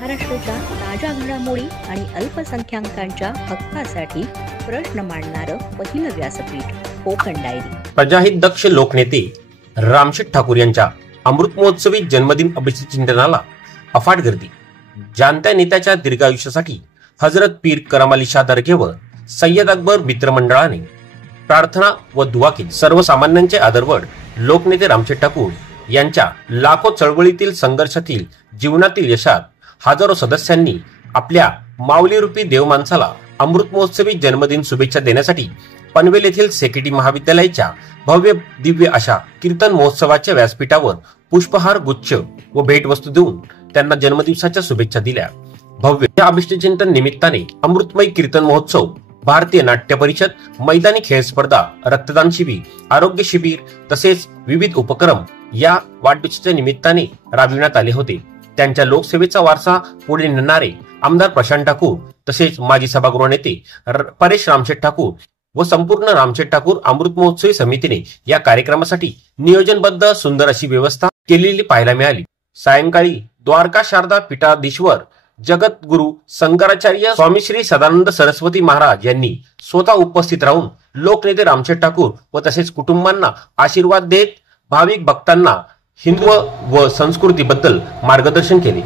महाराष्ट्राच्या ताज्या घडामोडी आणि अल्पसंख्याकांच्या हक्कासाठी प्रश्न मांडणारं पहिलं व्यासपीठ कोकण डायरी। प्रजाहित दक्ष लोकनेते रामशेठ ठाकूर यांच्या अमृत महोत्सवी जन्मदिन अभिषेकचिंतनाला अफाट गर्दी। जाणत्या नेत्याच्या दीर्घायुष्यासाठी हजरत पीर करम अली शाह दर्गे व सय्यद अकबर मित्रमंडळाने प्रार्थना व दुआ केली। सर्वसामान्यांचे आदरवड लोकनेते रामशेठ ठाकूर यांच्या लाखो चळवळीतील संघर्षातील जीवनातील यशात हजारो सदस्यांनी आपल्या माऊलीरूपी देवमानसाला अमृत महोत्सवी जन्मदिन शुभेच्छा देण्यासाठी पनवेल येथील सेकेटी महाविद्यालयाच्या भव्य दिव्य अशा कीर्तन महोत्सवाच्या व्यासपीठावर पुष्पहार, गुच्छ व भेटवस्तू देऊन त्यांना जन्मदिवसाच्या शुभेच्छा दिल्या। भव्य या अभिषेकचिंतन निमित्ताने अमृतमय कीर्तन महोत्सव, भारतीय नाट्य परिषद, मैदानी खेळ स्पर्धा, रक्तदान शिबिर, आरोग्य शिबिर तसेच विविध उपक्रम या वाढदिवसाच्या निमित्ताने राबविण्यात आले होते। त्यांच्या लोकसेवेचा वारसा पुढे नेणारे आमदार प्रशांत ठाकूर तसेच माजी सभागृह नेते परेश रामशेठ ठाकूर व संपूर्ण रामशेठ ठाकूर अमृत महोत्सवी समितीने या कार्यक्रमासाठी नियोजनबद्ध सुंदर अशी व्यवस्था केलेली पाहायला मिळाली। सायंकाळी द्वारका शारदा पीठाधीश्वर जगद्गुरु शंकराचार्य स्वामी श्री सदानंद सरस्वती महाराज यांनी स्वतः उपस्थित राहून लोकनेते रामशेठ ठाकूर व तसेच कुटुंबांना आशीर्वाद देत भाविक भक्तांना हिंदू व संस्कृतीबद्दल मार्गदर्शन केले।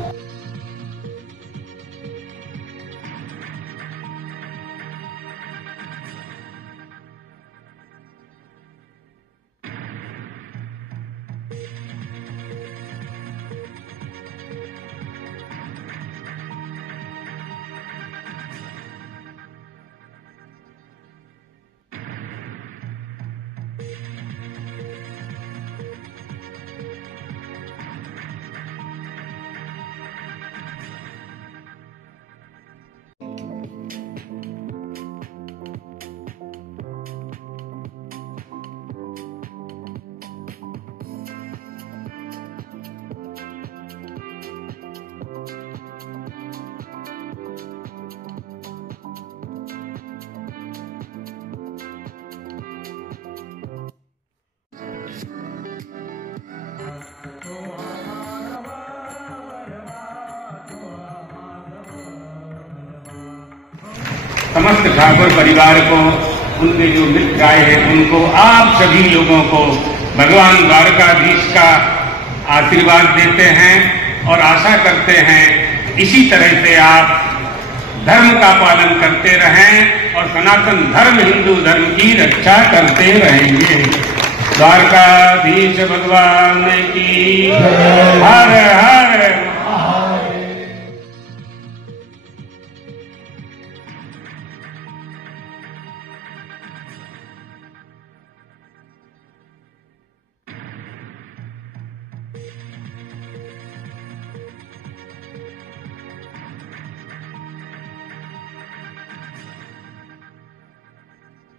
समस्त ठाकुर परिवार को, उनके जो मित्र आए हैं उनको, आप सभी लोगों को भगवान द्वारकाधीश का आशीर्वाद देते हैं और आशा करते हैं इसी तरह से आप धर्म का पालन करते रहें और सनातन धर्म हिंदू धर्म की रक्षा करते रहेंगे। द्वारकाधीश भगवान की हर हर